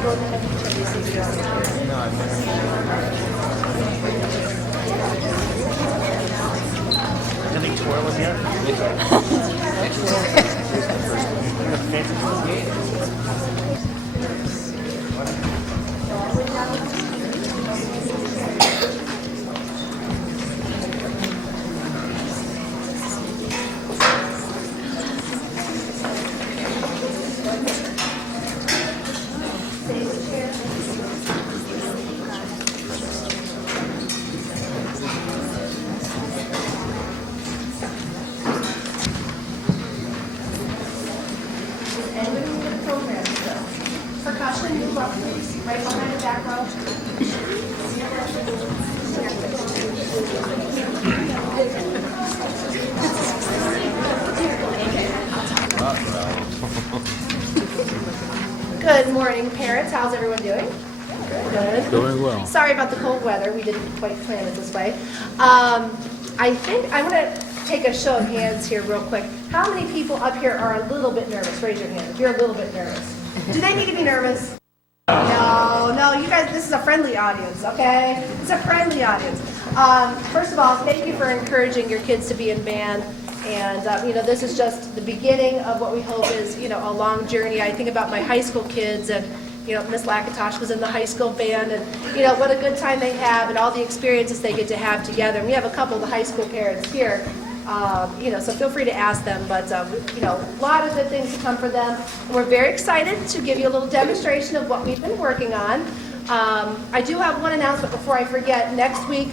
Any twirling yet? Anybody need a program still? Percussion, move up please, right behind the back row. Good morning, parents. How's everyone doing? Good. Doing well. Sorry about the cold weather. We didn't quite plan it this way. I think I'm going to take a show of hands here real quick. How many people up here are a little bit nervous? Raise your hand if you're a little bit nervous. Do they need to be nervous? No, you guys, this is a friendly audience, okay? It's a friendly audience. First of all, thank you for encouraging your kids to be in band. And, this is just the beginning of what we hope is, a long journey. I think about my high school kids and, Miss Lakatosh was in the high school band and, what a good time they have and all the experiences they get to have together. And we have a couple of the high school parents here, so feel free to ask them. But, a lot of good things to come for them. And we're very excited to give you a little demonstration of what we've been working on. I do have one announcement before I forget. Next week,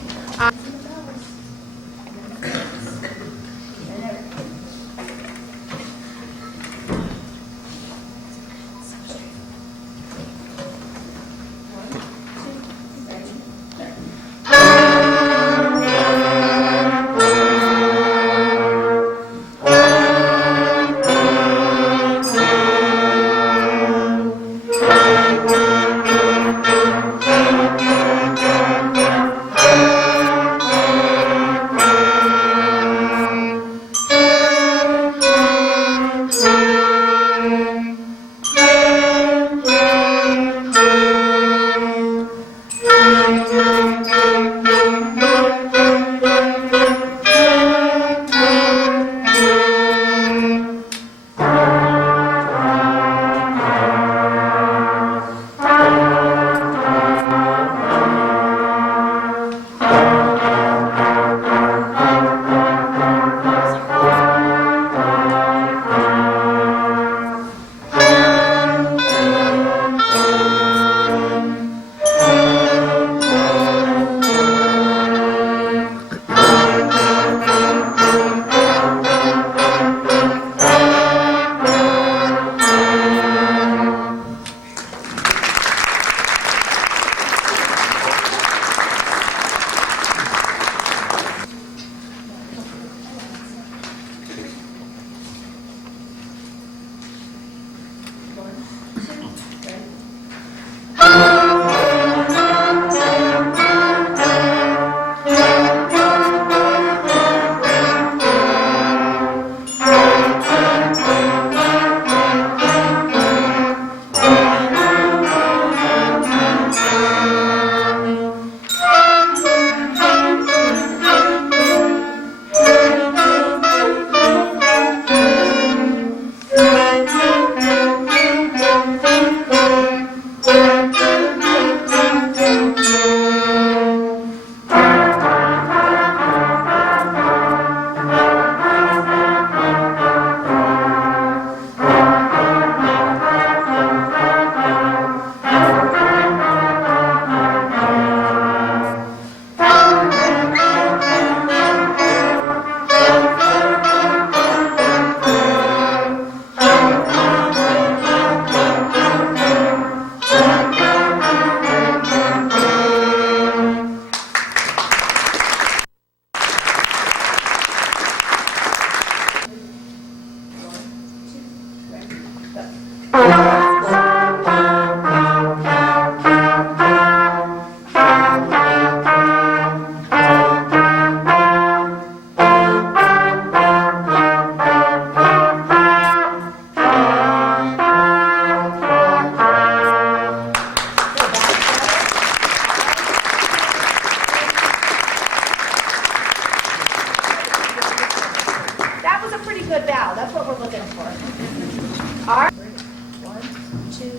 2, 2,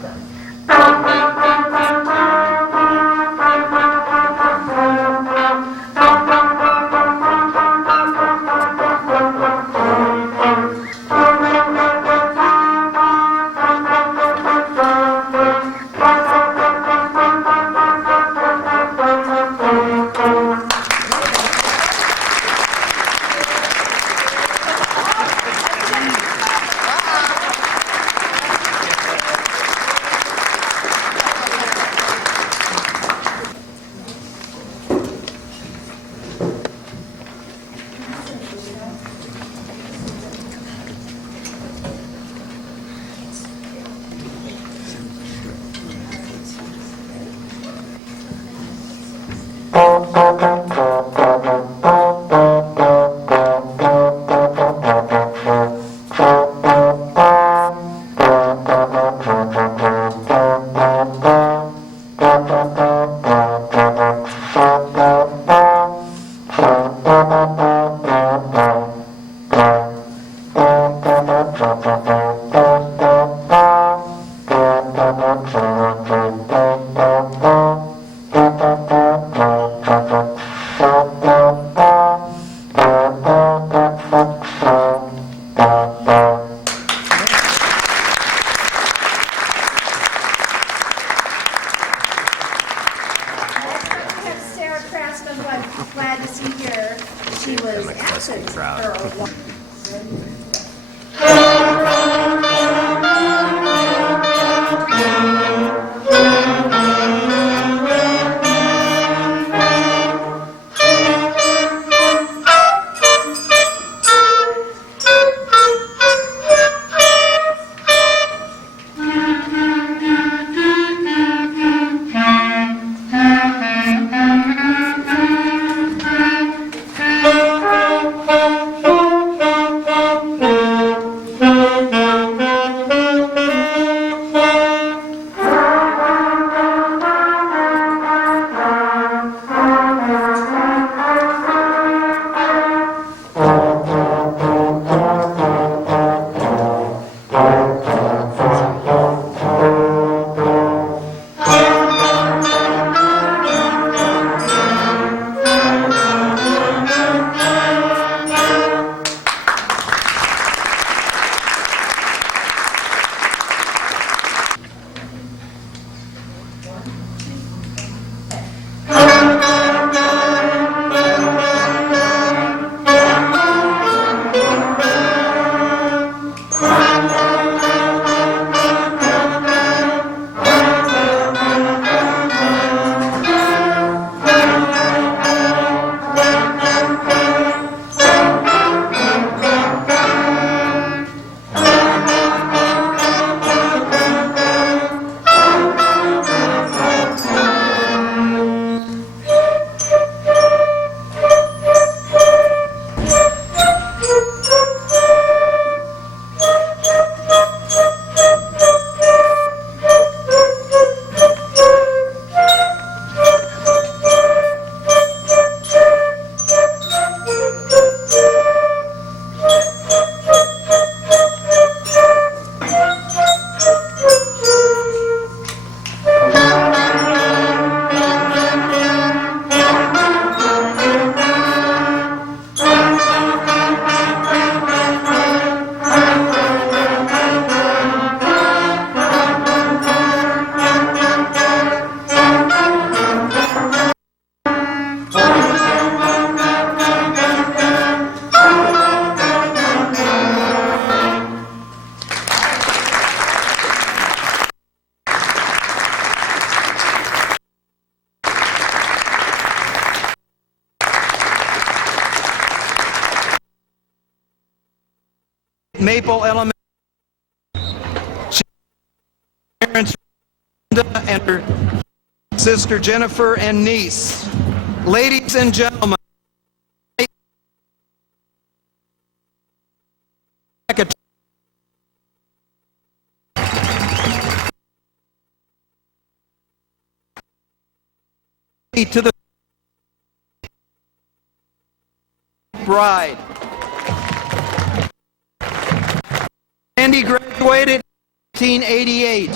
go. Who I'm glad to see here. She was absent for a while. Maple Elementary. Parents and her sister Jennifer and niece. Ladies and gentlemen, to the bride. Andy graduated 1988.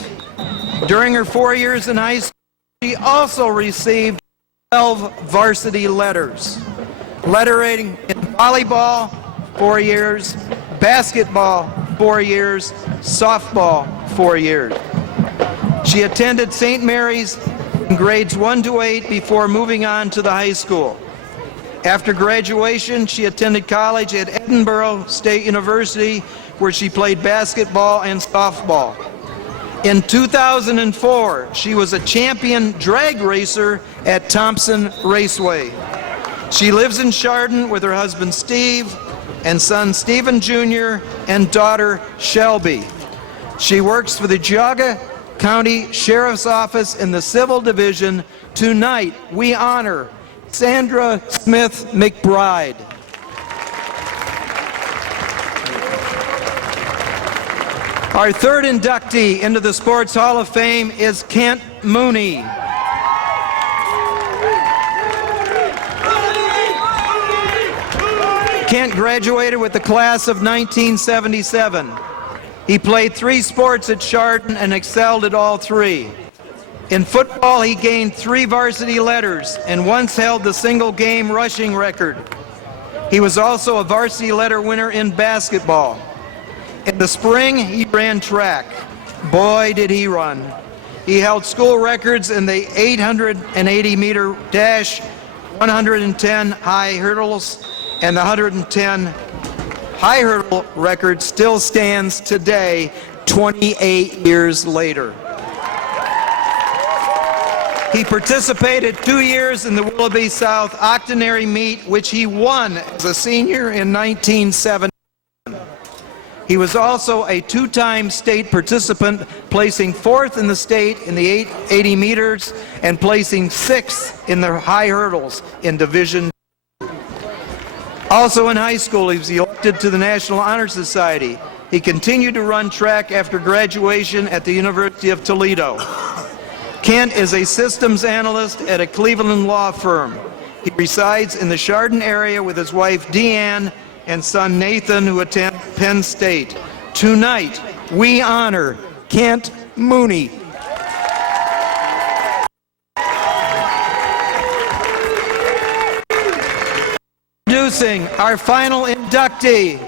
During her 4 years in high school, she also received 12 varsity letters. Lettering in volleyball, 4 years, basketball, 4 years, softball, 4 years. She attended St. Mary's in grades 1 to 8 before moving on to the high school. After graduation, she attended college at Edinburgh State University, where she played basketball and softball. In 2004, she was a champion drag racer at Thompson Raceway. She lives in Chardon with her husband Steve and son Stephen Jr. and daughter Shelby. She works for the Geauga County Sheriff's Office in the Civil Division. Tonight, we honor Sandra Smith McBride. Our third inductee into the Sports Hall of Fame is Kent Mooney. Kent graduated with the class of 1977. He played 3 sports at Chardon and excelled at all 3. In football, he gained 3 varsity letters and once held the single-game rushing record. He was also a varsity letter winner in basketball. In the spring, he ran track. Boy, did he run. He held school records in the 880-meter dash, 110 high hurdles, and the 110 high hurdle record still stands today, 28 years later. He participated 2 years in the Willoughby South Octonary Meet, which he won as a senior in 1970. He was also a 2-time state participant, placing 4th in the state in the 880 meters and placing 6th in the high hurdles in Division. Also in high school, he was elected to the National Honor Society. He continued to run track after graduation at the University of Toledo. Kent is a systems analyst at a Cleveland law firm. He resides in the Chardon area with his wife Deanne and son Nathan, who attend Penn State. Tonight, we honor Kent Mooney. Introducing our final inductee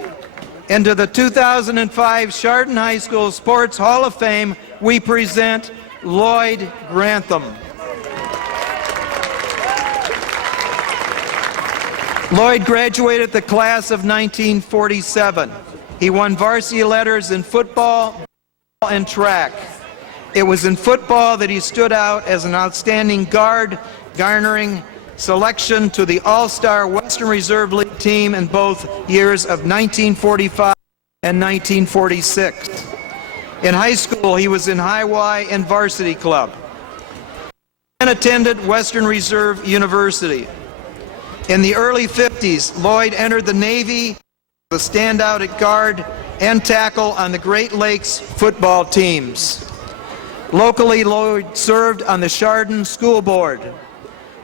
into the 2005 Chardon High School Sports Hall of Fame, we present Lloyd Grantham. Lloyd graduated the class of 1947. He won varsity letters in football and track. It was in football that he stood out as an outstanding guard, garnering selection to the All-Star Western Reserve League team in both years of 1945 and 1946. In high school, he was in High Y and varsity club. He attended Western Reserve University. In the early 50s, Lloyd entered the Navy, a standout at guard and tackle on the Great Lakes football teams. Locally, Lloyd served on the Chardon School Board.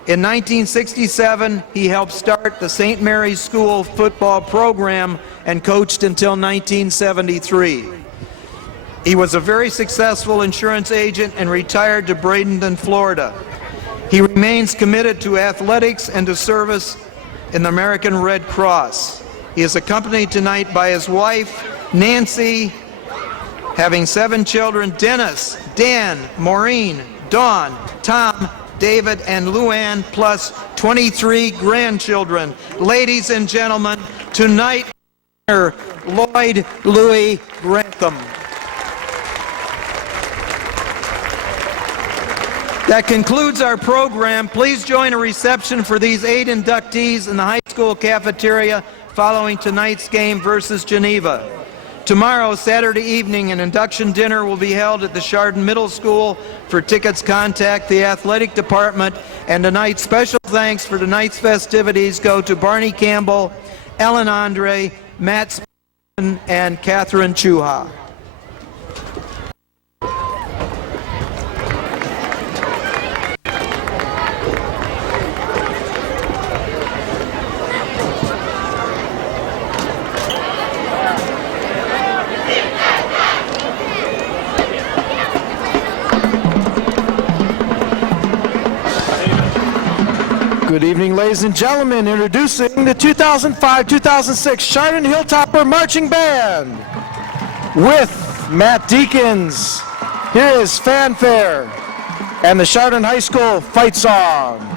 In 1967, he helped start the St. Mary's School football program and coached until 1973. He was a very successful insurance agent and retired to Bradenton, Florida. He remains committed to athletics and to service in the American Red Cross. He is accompanied tonight by his wife, Nancy, having 7 children, Dennis, Dan, Maureen, Dawn, Tom, David, and Luann, plus 23 grandchildren. Ladies and gentlemen, tonight, Lloyd Louis Grantham. That concludes our program. Please join a reception for these 8 inductees in the high school cafeteria following tonight's game versus Geneva. Tomorrow, Saturday evening, an induction dinner will be held at the Chardon Middle School. For tickets, contact the athletic department. And tonight, special thanks for tonight's festivities go to Barney Campbell, Ellen Andre, Matt Spin, and Catherine Chuha. Good evening, ladies and gentlemen. Introducing the 2005-2006 Chardon Hilltopper Marching Band with Matt Deakins. Here is Fanfare and the Chardon High School Fight Song.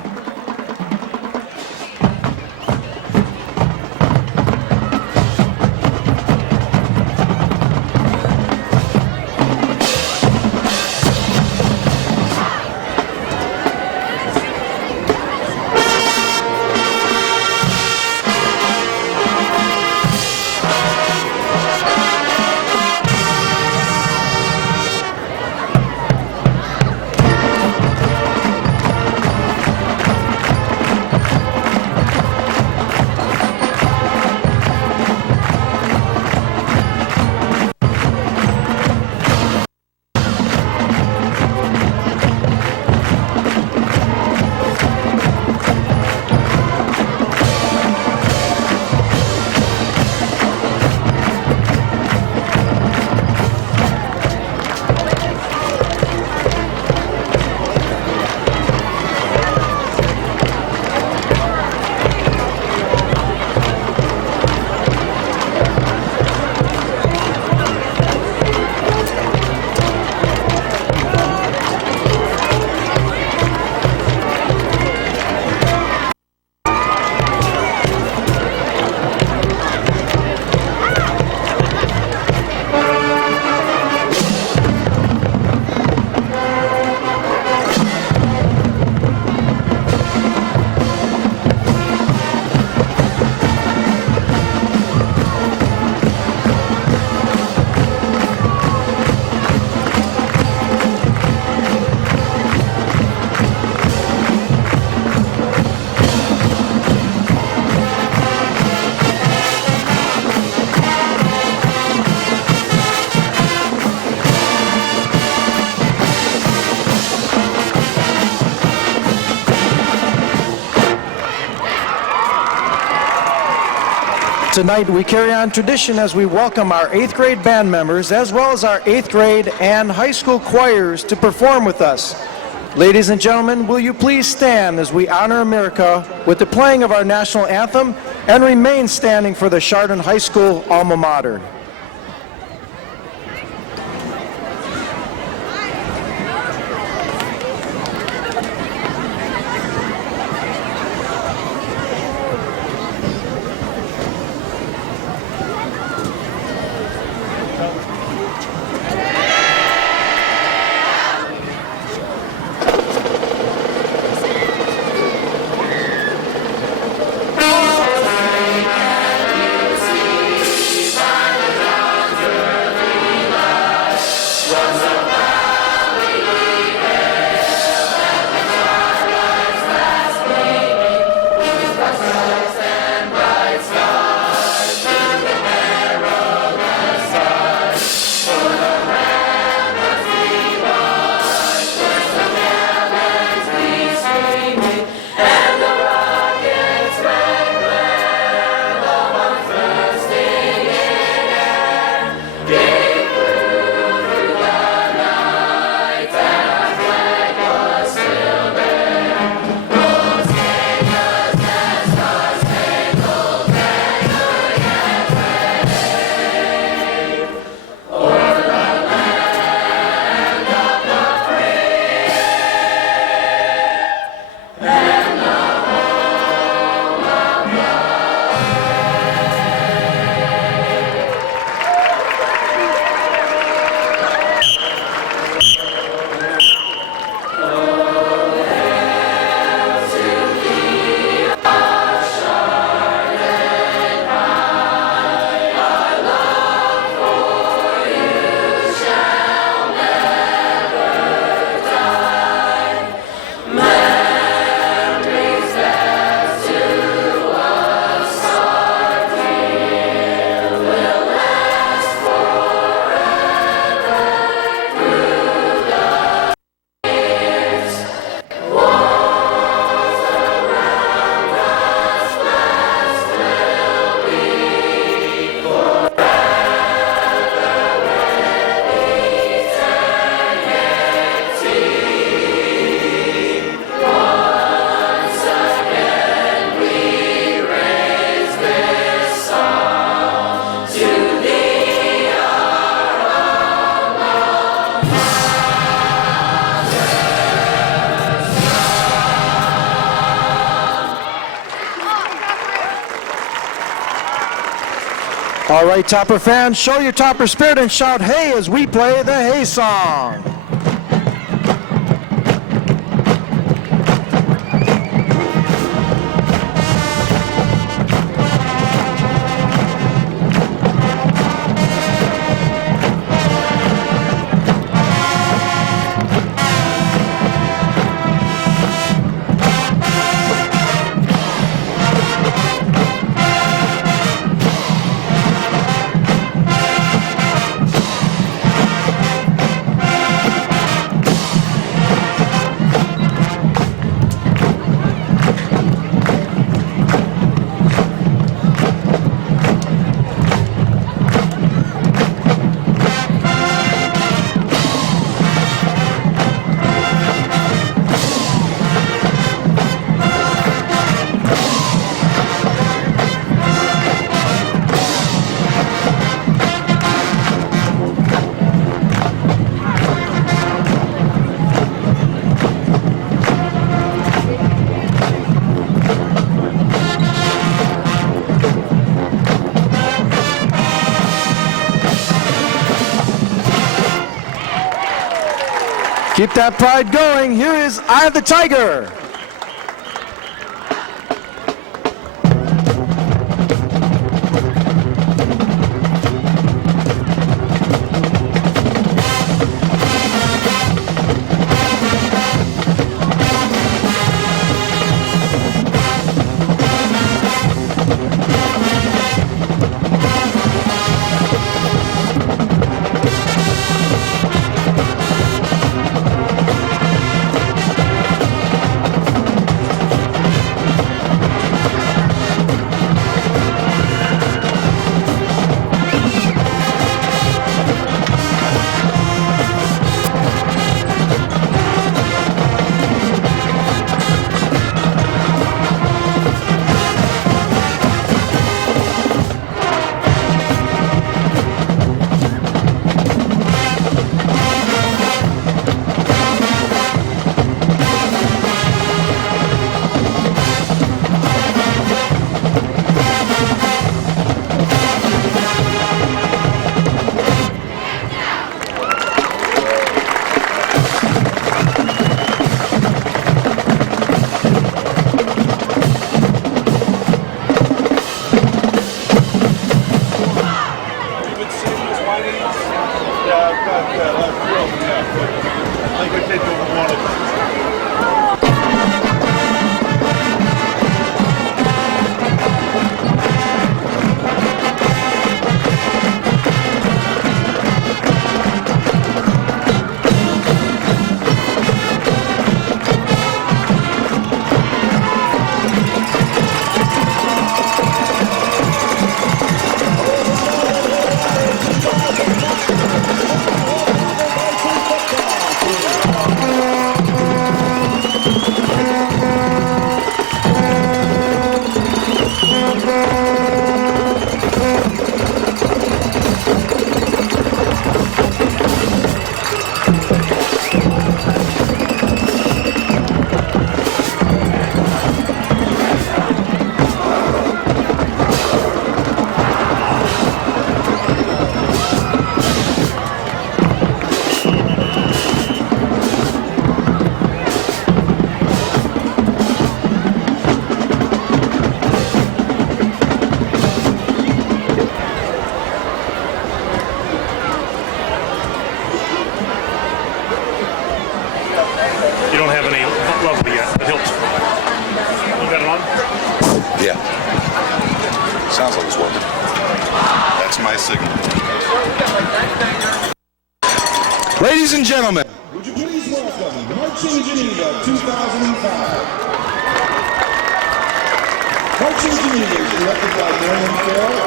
Tonight we carry on tradition as we welcome our 8th grade band members as well as our 8th grade and high school choirs to perform with us. Ladies and gentlemen, will you please stand as we honor America with the playing of our national anthem and remain standing for the Chardon High School alma mater. Fire! All right, Topper fans, show your Topper spirit and shout hey as we play the Hey song. Keep that pride going. Here is Eye of the Tiger. Yeah. Sounds like it's working. That's my signal. Ladies and gentlemen, would you please welcome Marching Geneva 2005. Marching Geneva is directed by Marion Farrell.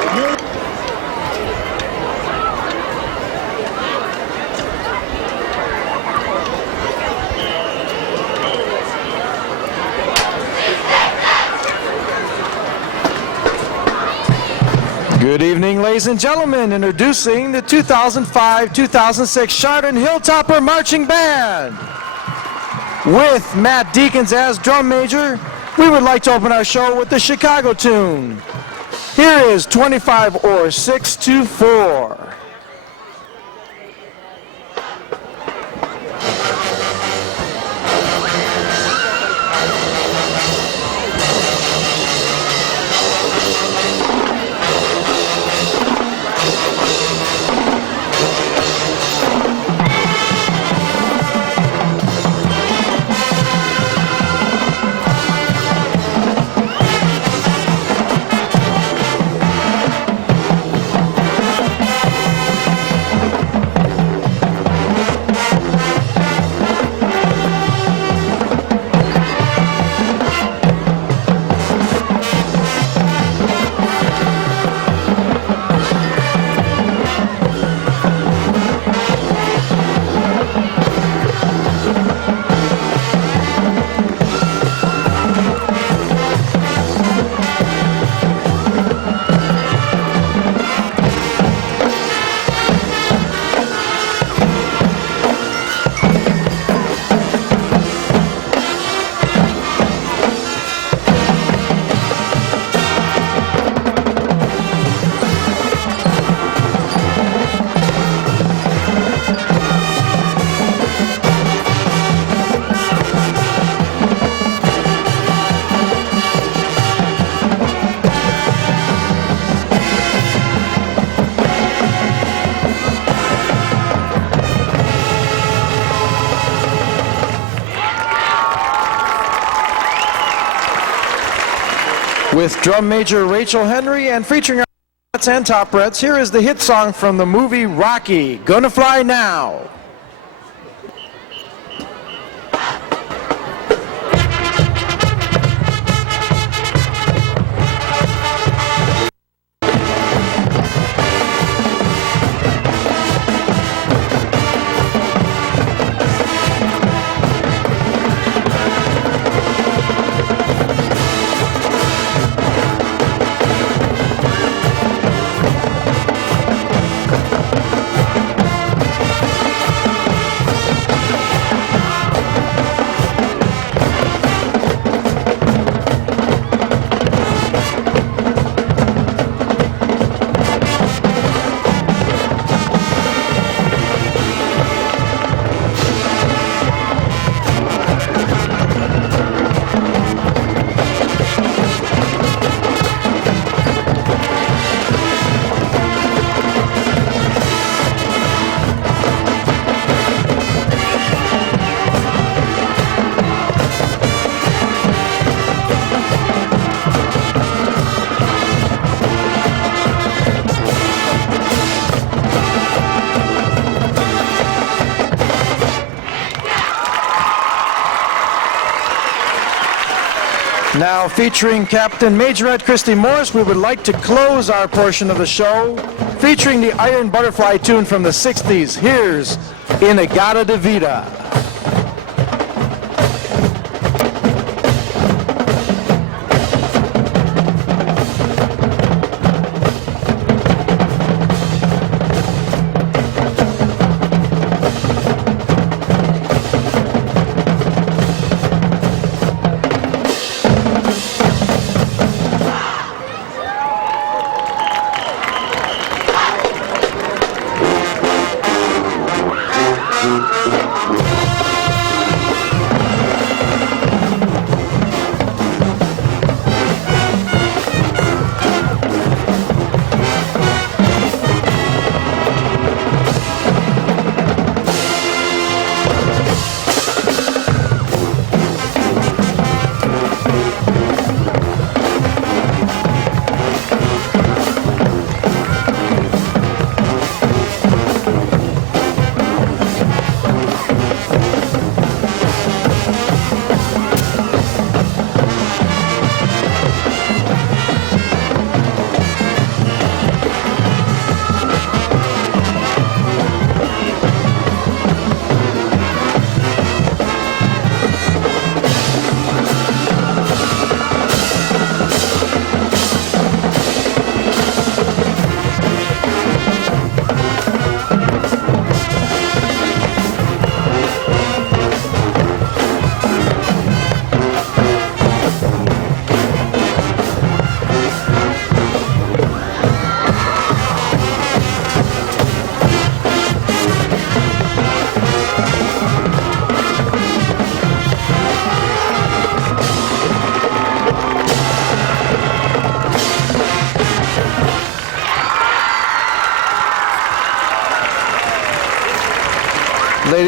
Good evening, ladies and gentlemen. Introducing the 2005-2006 Chardon Hilltopper Marching Band. With Matt Deacons as drum major, we would like to open our show with the Chicago tune. Here is 25 or 624. With drum major Rachel Henry and featuring our Reds and Top Reds, here is the hit song from the movie Rocky, Gonna Fly Now. Now featuring Captain Majorette Christy Morris, we would like to close our portion of the show featuring the Iron Butterfly tune from the 60s. Here's Inagata de Vida. Thank you.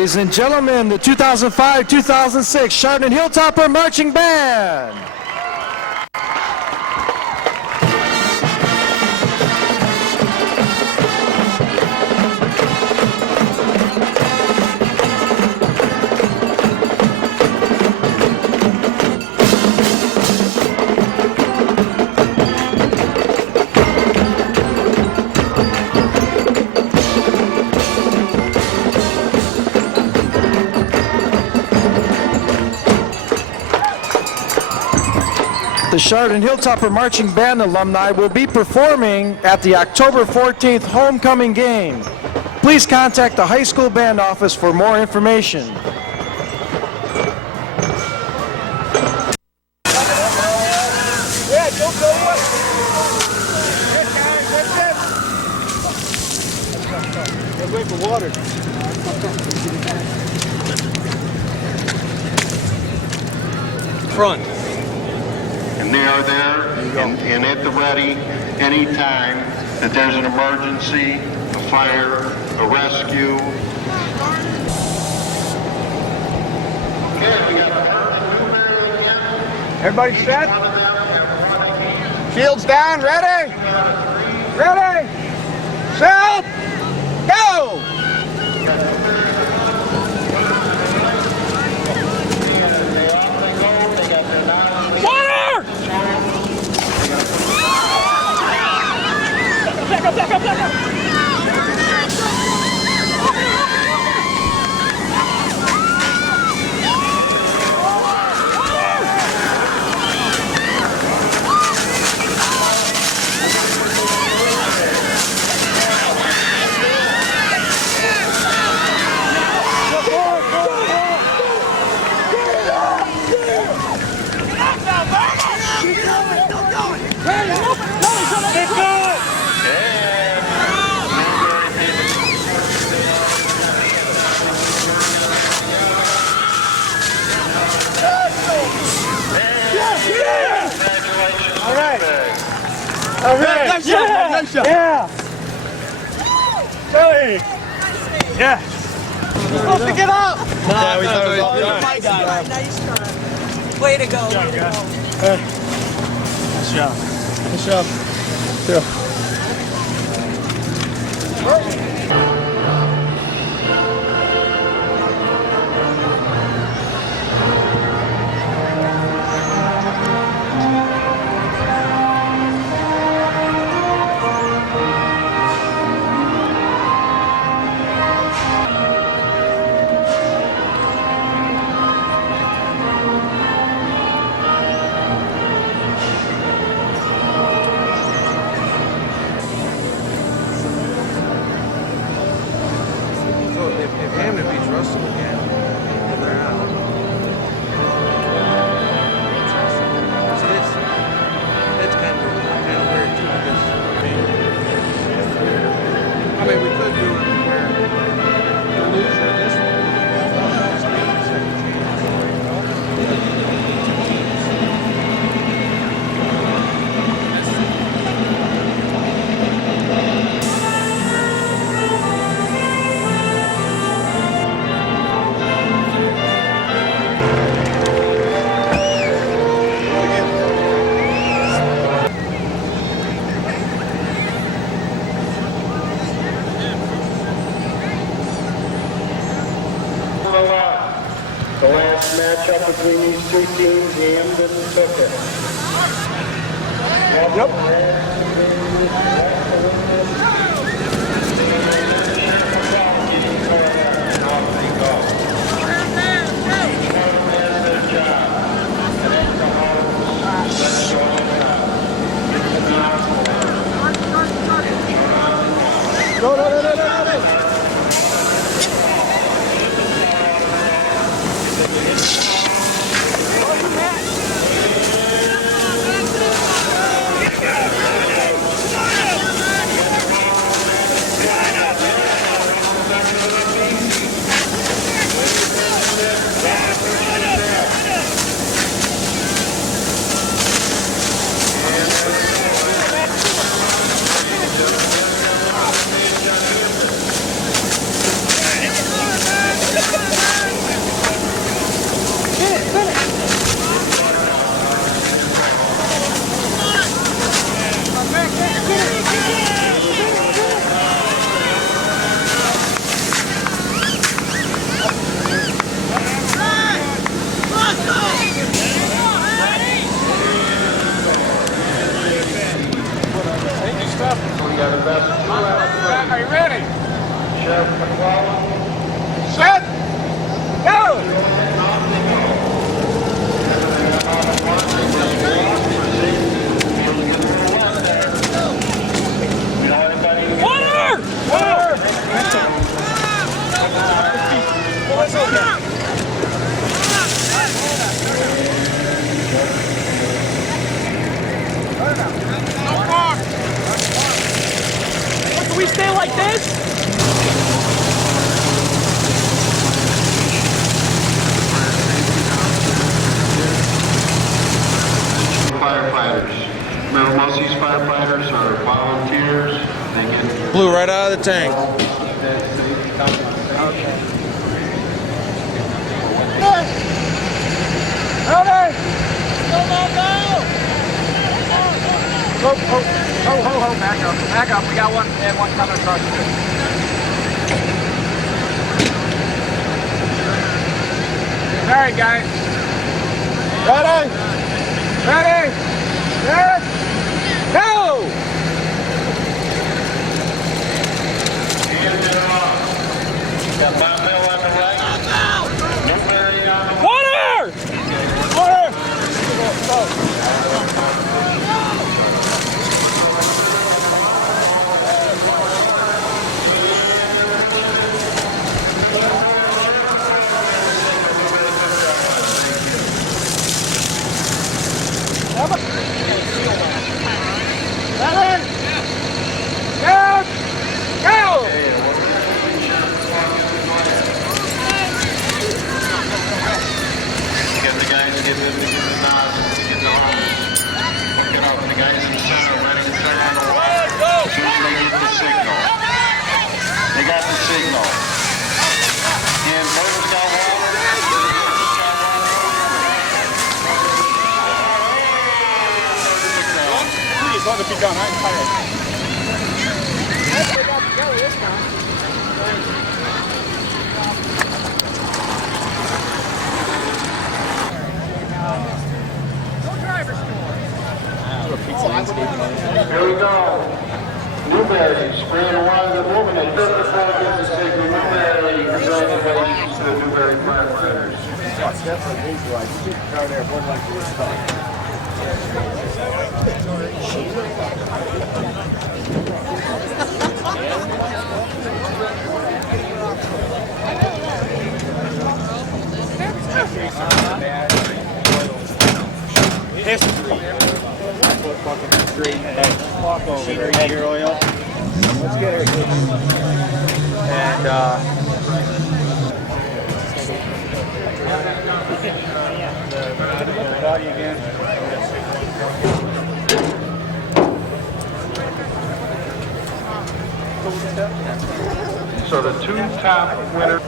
Ladies and gentlemen, the 2005-2006 Chardon Hilltopper Marching Band. The Chardon Hilltopper Marching Band alumni will be performing at the October 14th homecoming game. Please contact the high school band office for more information. Front. And they are there and at the ready anytime that there's an emergency, a fire, a rescue. Okay, we got a Everybody set? Shields down, ready? Ready? Set! Go! All right. Nice shot. Nice shot. Yeah. Hey. Yeah. You're supposed to get up. Yeah, we thought it was all done. Nice try. Nice try. Way to go. Way to go. Nice job. Nice job. Yeah. The last matchup between these two teams, Hamden and Pickett. Can we stay like this? Firefighters. Remember, most of these firefighters are volunteers. They get Blew right out of the tank. Back up. We got one coming across the street. All right, guys. Ready? Ready? Set. Go! Water! Get the guys, get them to get the nozzle, get the hose. Get up, the guys in the center, ready to turn on the water. As soon as they get the signal. They got the signal. And Burton's got water. Please let it be done. I'm tired. Here we go. Newberry, spraying water the movement at 54 gets the signal. Newberry, congratulations to the Newberry firefighters. Walk over. Your oil. Let's get her. And body again. So the two top winners.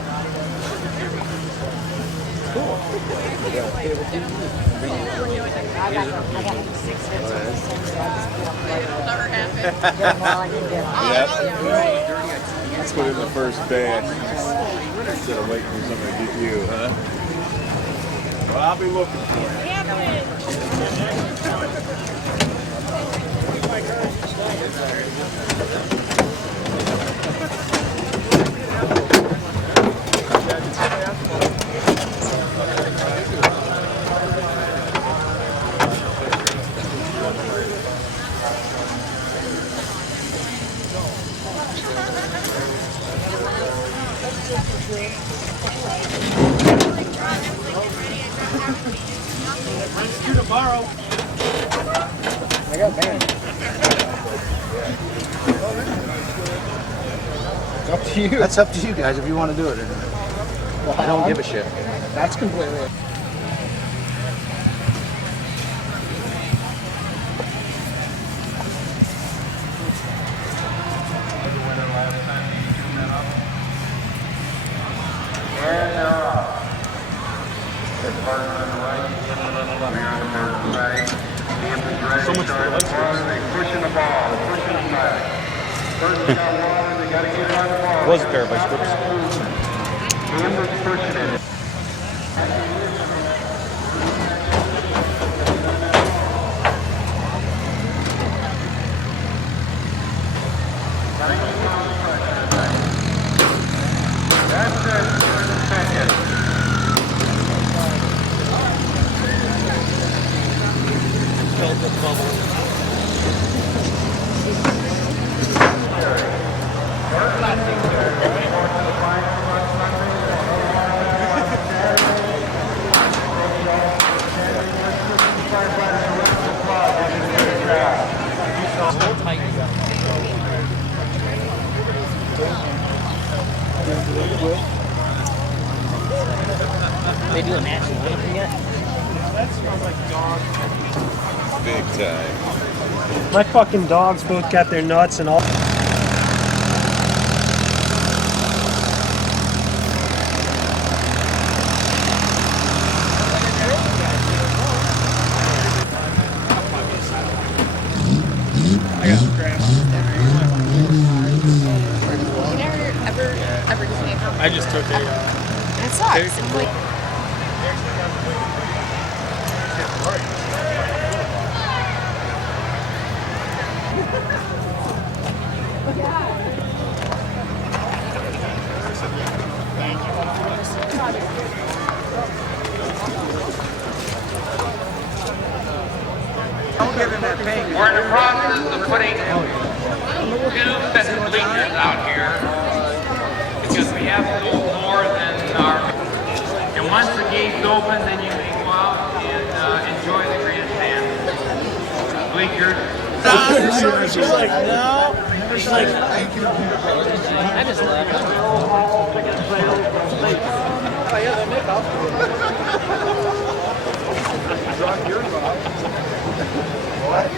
Let's put in the first batch instead of waiting for somebody to get you, huh? Well, I'll be looking for it. Tomorrow. I got banned. It's up to you. That's up to you guys if you want to do it. I don't give a shit. That's completely. Pushing the ball, pushing the flag. First got water, they got to get it on the ball. Was a pair of ice grips. Amber's pushing it. That's it. Second. they do a national anthem yet? Big time. My fucking dogs both got their nuts and all. I just took a. That sucks. Like, We're in the process of putting two sets of bleachers out here because we have to go more than our. And once the gate's open, then you can go out and enjoy the grandstand. Bleachers. She's like, no. She's like, I just love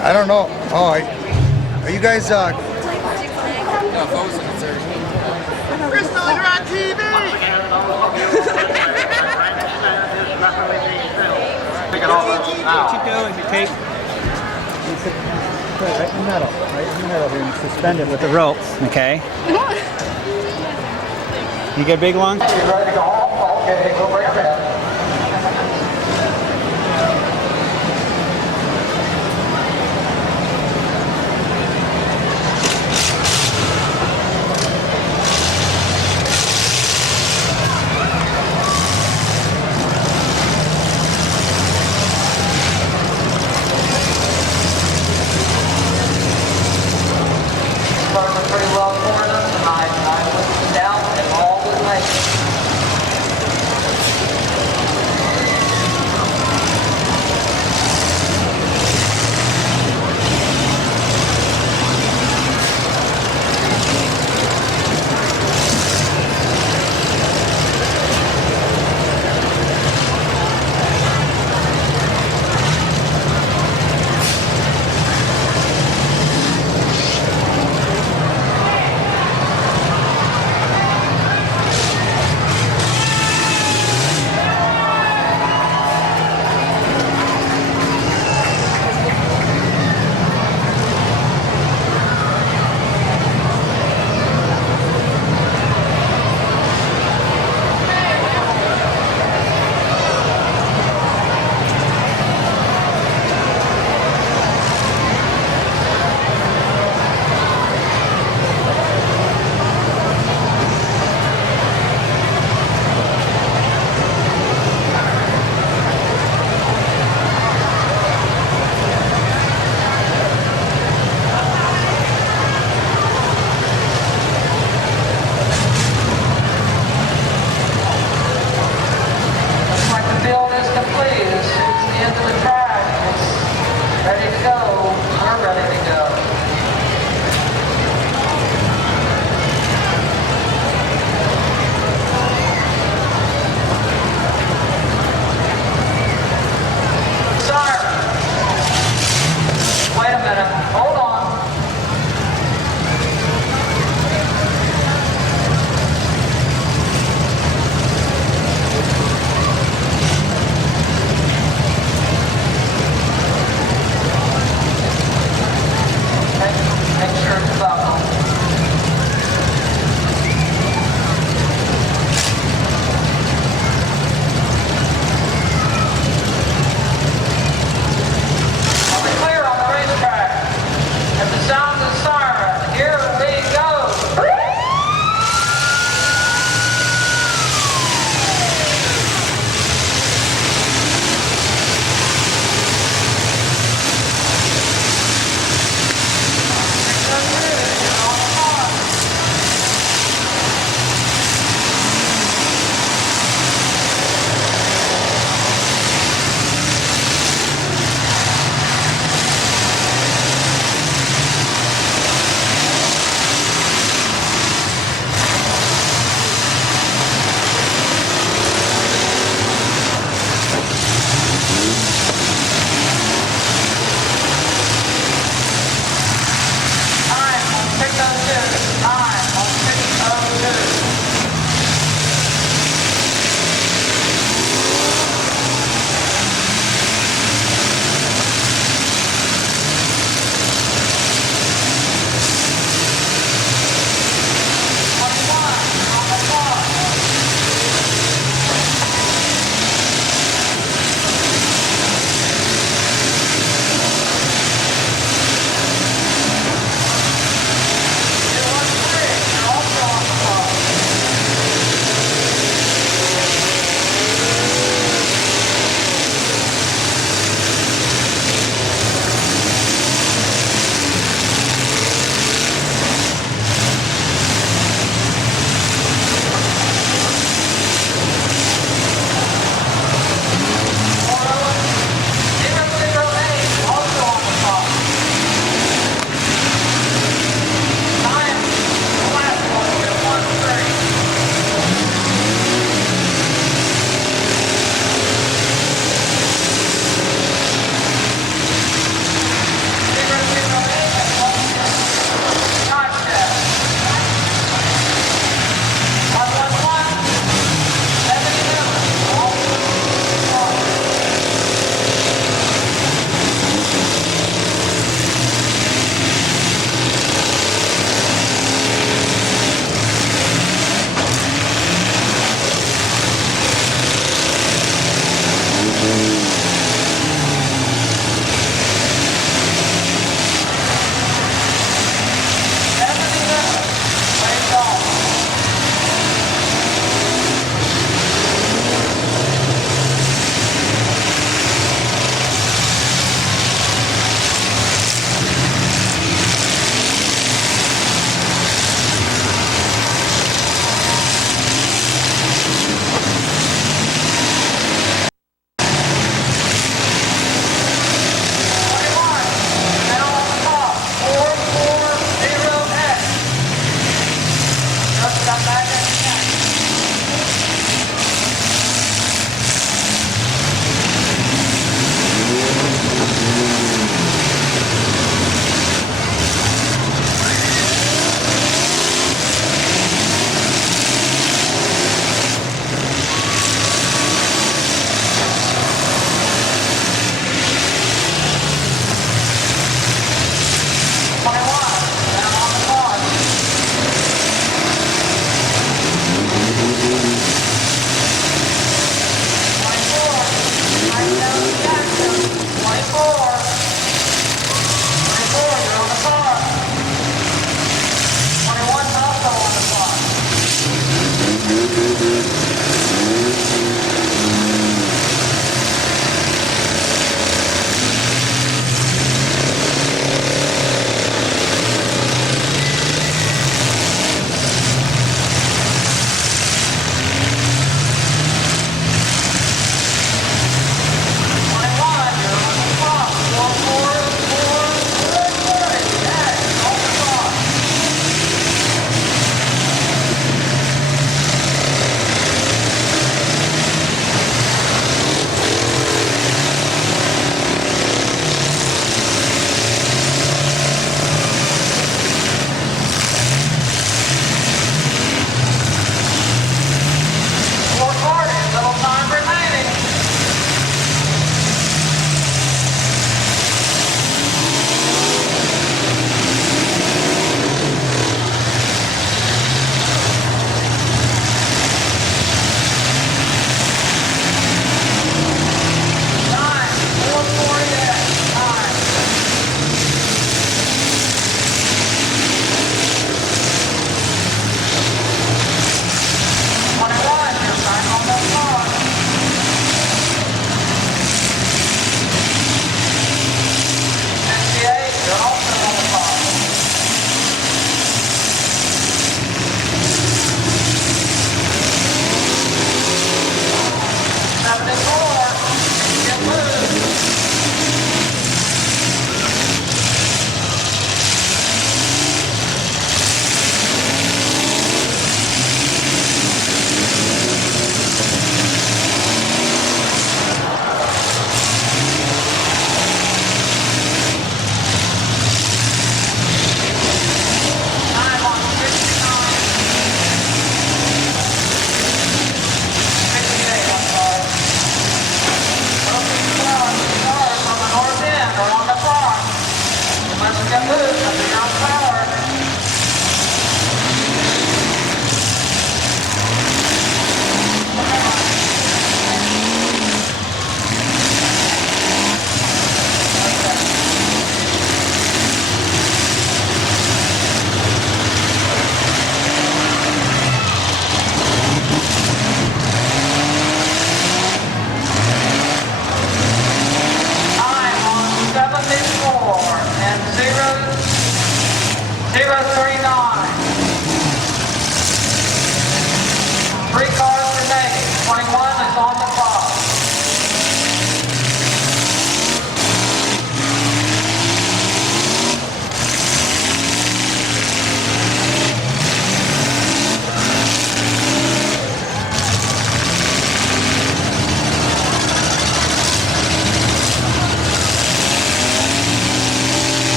I don't know. Oh, are you guys, Crystal, you're on TV! Take it all out. keep going. You take. Right in the middle. Right in the middle here and suspend it with the rope. Okay. You get a big lung? You ready to go home? Okay, go right there.